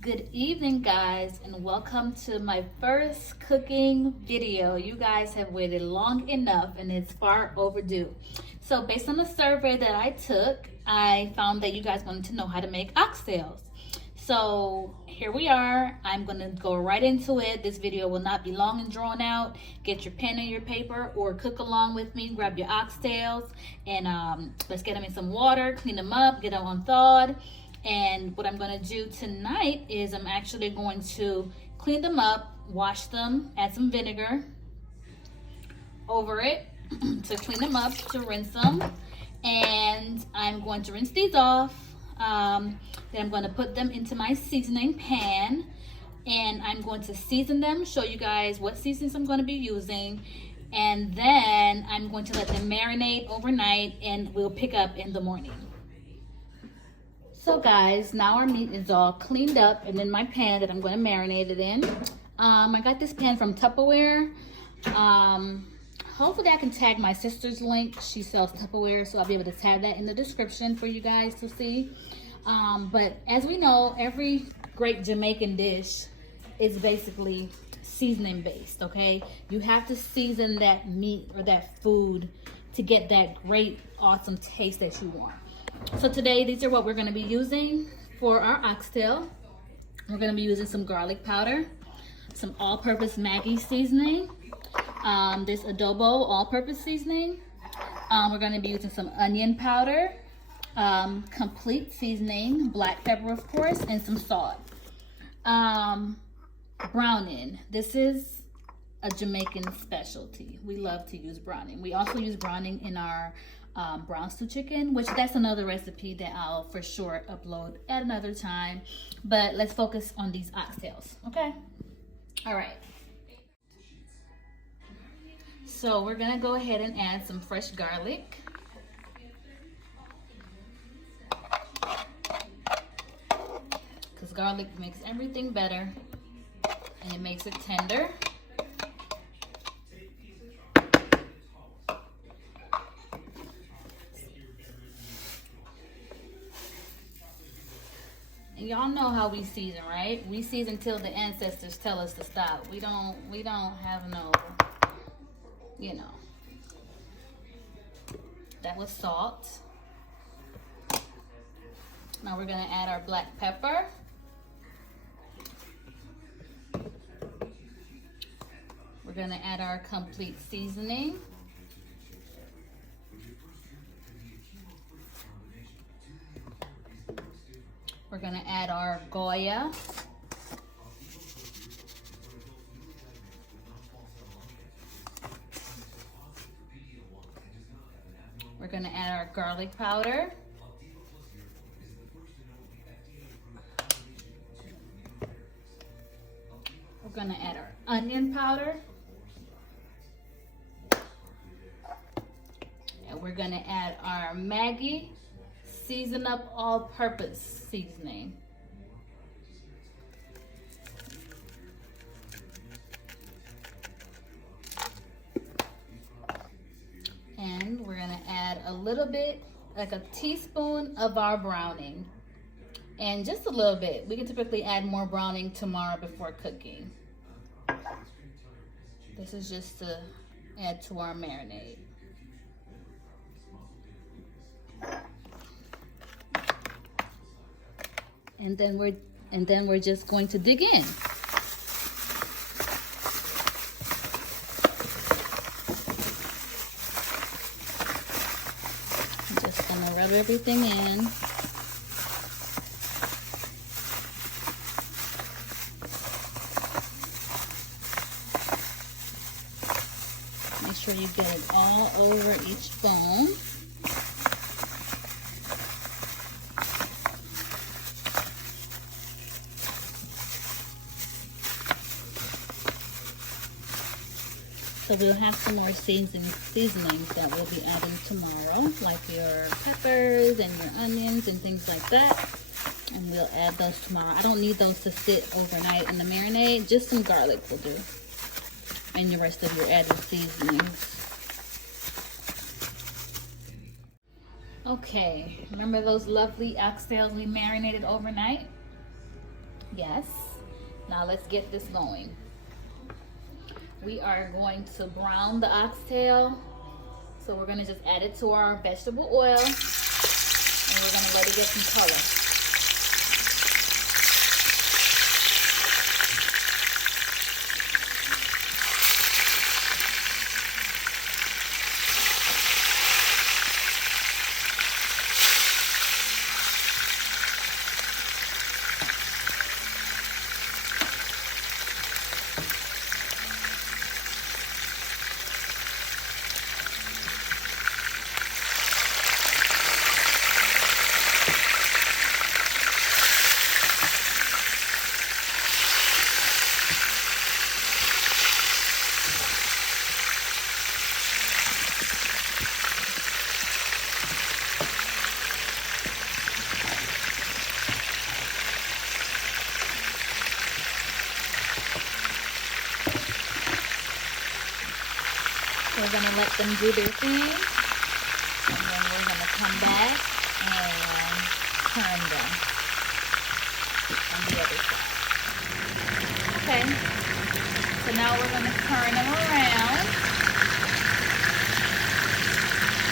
Good evening, guys, and welcome to my first cooking video. You guys have waited long enough and it's far overdue. So based on the survey that I took, I found that you guys wanted to know how to make oxtails. So here we are. I'm gonna go right into it. This video will not be long and drawn out. Get your pen and your paper or cook along with me. Grab your oxtails and let's get them in some water, clean them up, get them unthawed. And what I'm going to do tonight is I'm actually going to clean them up, wash them, add some vinegar over it to clean them up, to rinse them. And I'm going to rinse these off. Then I'm going to put them into my seasoning pan. And I'm going to season them, show you guys what seasonings I'm going to be using. And then I'm going to let them marinate overnight and we'll pick up in the morning. So guys, now our meat is all cleaned up and in my pan that I'm going to marinate it in. I got this pan from Tupperware. Hopefully I can tag my sister's link. She sells Tupperware, so I'll be able to tag that in the description for you guys to see. But as we know, every great Jamaican dish is basically seasoning based, okay? You have to season that meat or that food to get that great, awesome taste that you want. So today, these are what we're going to be using for our oxtail. We're going to be using some garlic powder, some all-purpose Maggi seasoning, this adobo all-purpose seasoning. We're going to be using some onion powder, complete seasoning, black pepper of course, and some salt. Browning. This is a Jamaican specialty. We love to use browning. We also use browning in our brown stew chicken, which that's another recipe that I'll for sure upload at another time. But let's focus on these oxtails, okay? All right. So we're gonna go ahead and add some fresh garlic. Because garlic makes everything better and it makes it tender. Y'all know how we season, right? We season till the ancestors tell us to stop. We don't have no, you know. That was salt. Now we're gonna add our black pepper. We're gonna add our complete seasoning. We're gonna add our Goya. We're gonna add our garlic powder. We're gonna add our onion powder. And we're gonna add our Maggi season up all-purpose seasoning. And we're gonna add a little bit, like a teaspoon of our browning. And just a little bit. We can typically add more browning tomorrow before cooking. This is just to add to our marinade. And then we're just going to dig in. I'm just gonna rub everything in. Make sure you get it all over each bone. So we'll have some more seasonings that we'll be adding tomorrow, like your peppers and your onions and things like that. And we'll add those tomorrow. I don't need those to sit overnight in the marinade. Just some garlic will do. And the rest of your added seasonings. Okay, remember those lovely oxtails we marinated overnight? Yes. Now let's get this going. We are going to brown the oxtail. So we're gonna just add it to our vegetable oil and we're gonna let it get some color. We're gonna let them do their thing, and then we're gonna come back and turn them on the other side. Okay, so now we're gonna turn them around,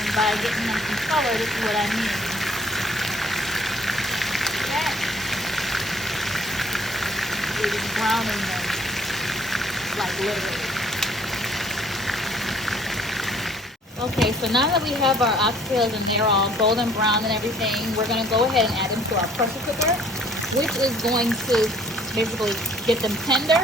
and by getting them some color, this is what I mean. Okay, we're just browning them, like literally. Okay, so now that we have our oxtails and they're all golden brown and everything, we're going to go ahead and add them to our pressure cooker, which is going to basically get them tender.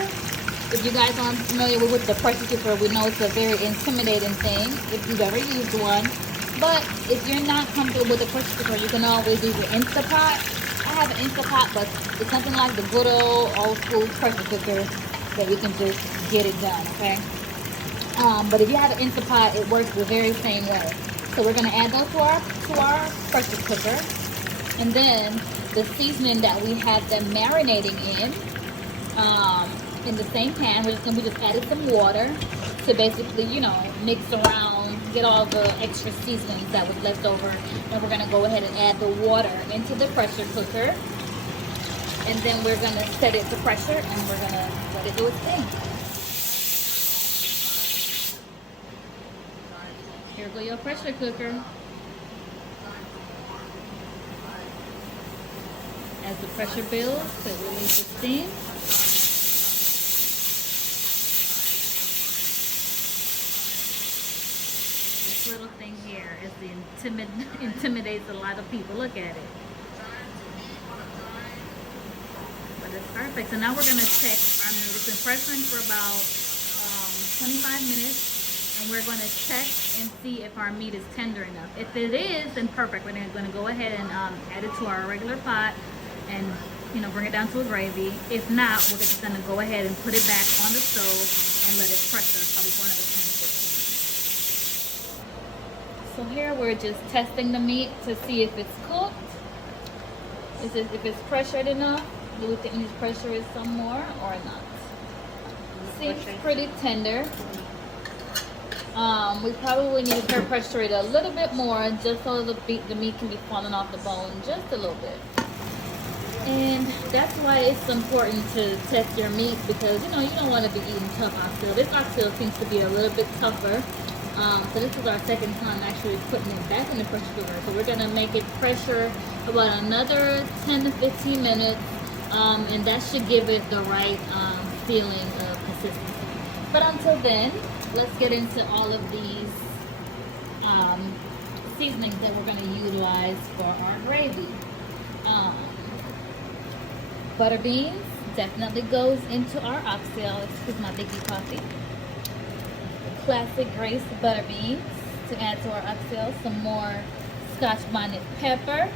If you guys aren't familiar with the pressure cooker, we know it's a very intimidating thing if you've ever used one. But if you're not comfortable with the pressure cooker, you can always use your Instapot. I have an Instapot, but it's something like the good old school pressure cooker that you can just get it done, okay? But if you have an Instapot, it works the very same way. So we're gonna add those to our pressure cooker, and then the seasoning that we have them marinating in the same pan, we just added some water to basically, you know, mix around, get all the extra seasonings that was left over, and we're gonna go ahead and add the water into the pressure cooker, and then we're gonna set it to pressure, and we're gonna let it do its thing. Here go your pressure cooker. As the pressure builds, it releases steam. This little thing here is intimidates a lot of people. Look at it. But it's perfect. So now we're going to check our meat. It's been pressuring for about 25 minutes. And we're going to check and see if our meat is tender enough. If it is, then perfect. We're going to go ahead and add it to our regular pot and, you know, bring it down to a gravy. If not, we're just going to go ahead and put it back on the stove and let it pressure probably for another 10 to 15 minutes. So here we're just testing the meat to see if it's cooked. If it's pressured enough. Do we think this pressure is some more or not? Seems pretty tender. We probably need to pressure it a little bit more just so the meat can be falling off the bone just a little bit. And that's why it's important to test your meat, because you know you don't want to be eating tough oxtail. This oxtail seems to be a little bit tougher. So this is our second time actually putting it back in the pressure cooker. So we're gonna make it pressure about another 10 to 15 minutes, and that should give it the right feeling of consistency. But until then, let's get into all of these seasonings that we're going to utilize for our gravy. Butter beans definitely goes into our oxtail. Excuse my dicky coffee. Classic Grace butter beans to add to our oxtail. Some more Scotch bonnet pepper.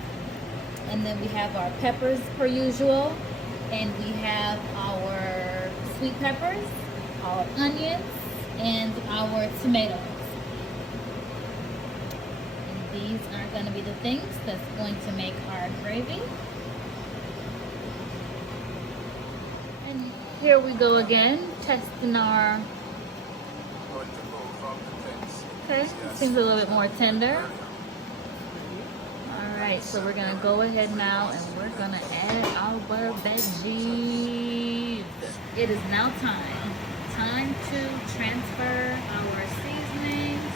And then we have our peppers per usual. And we have our sweet peppers, our onions, and our tomatoes. And these are going to be the things that's going to make our gravy. And here we go again, testing our... Okay, seems a little bit more tender. Alright. right, so we're gonna go ahead now and we're gonna add our veggies. It is now time to transfer our seasonings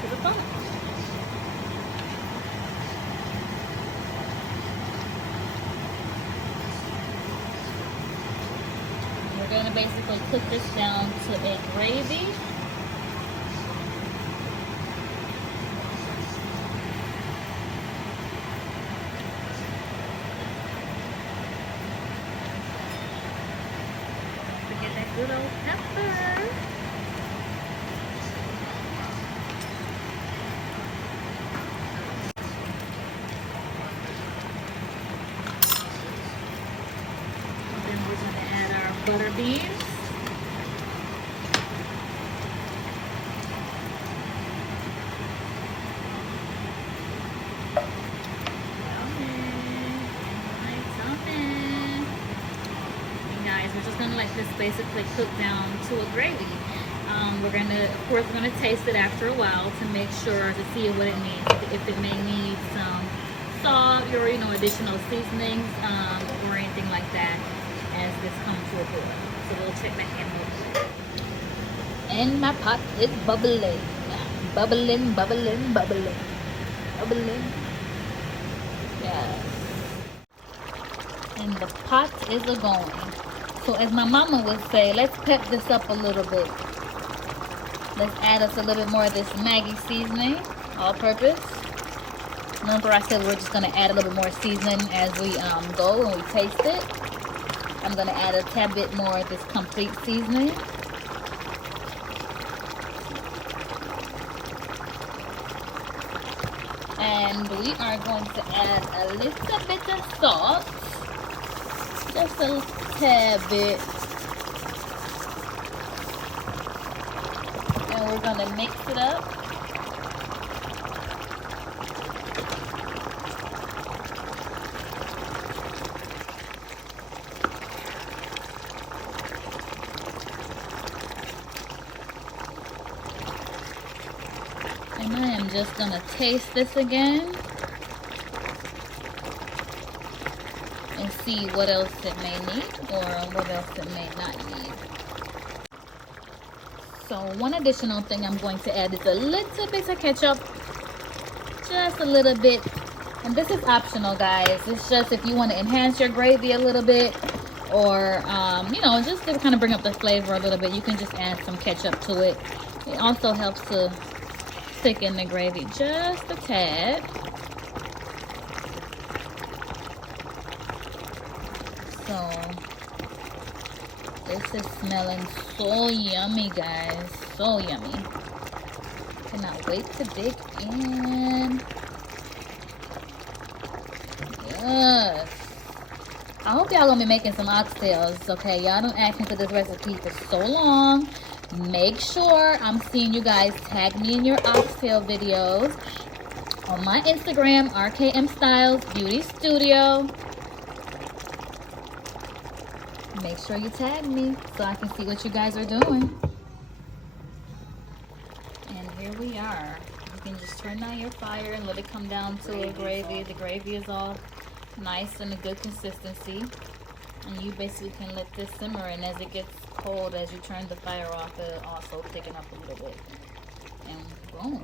to the pot. We're gonna basically cook this down to a gravy. Get that good old pepper. And then we're going to add our butter beans. We're just gonna let this basically cook down to a gravy. We're gonna taste it after a while to make sure to see what it needs. If it may need some salt or additional seasonings or anything like that as this comes to a boil. So we'll check back in. And my pot is bubbling, bubbling, bubbling, bubbling, bubbling. Yes. And the pot is a-going. So as my mama would say, let's pep this up a little bit. Let's add us a little bit more of this Maggi seasoning, all purpose. Remember I said we're just gonna add a little bit more seasoning as we go and we taste it. I'm gonna add a tad bit more of this complete seasoning. And we are going to add a little bit of salt. Just a tad bit. And we're going to mix it up. And I am just going to taste this again. And see what else it may need or what else it may not need. So one additional thing I'm going to add is a little bit of ketchup. Just a little bit. And this is optional, guys. It's just if you want to enhance your gravy a little bit or, just to kind of bring up the flavor a little bit, you can just add some ketchup to it. It also helps to thicken the gravy just a tad. So this is smelling so yummy, guys. So yummy. Cannot wait to dig in. Yes. I hope y'all gonna be making some oxtails, okay? Y'all don't ask me for this recipe for so long. Make sure I'm seeing you guys tag me in your oxtail videos on my Instagram, RKM Styles Beauty Studio. Make sure you tag me so I can see what you guys are doing. And here we are. You can just turn down your fire and let it come down to a gravy. The gravy is all nice and a good consistency. And you basically can let this simmer, and as it gets cold, as you turn the fire off, it'll also thicken up a little bit. And boom.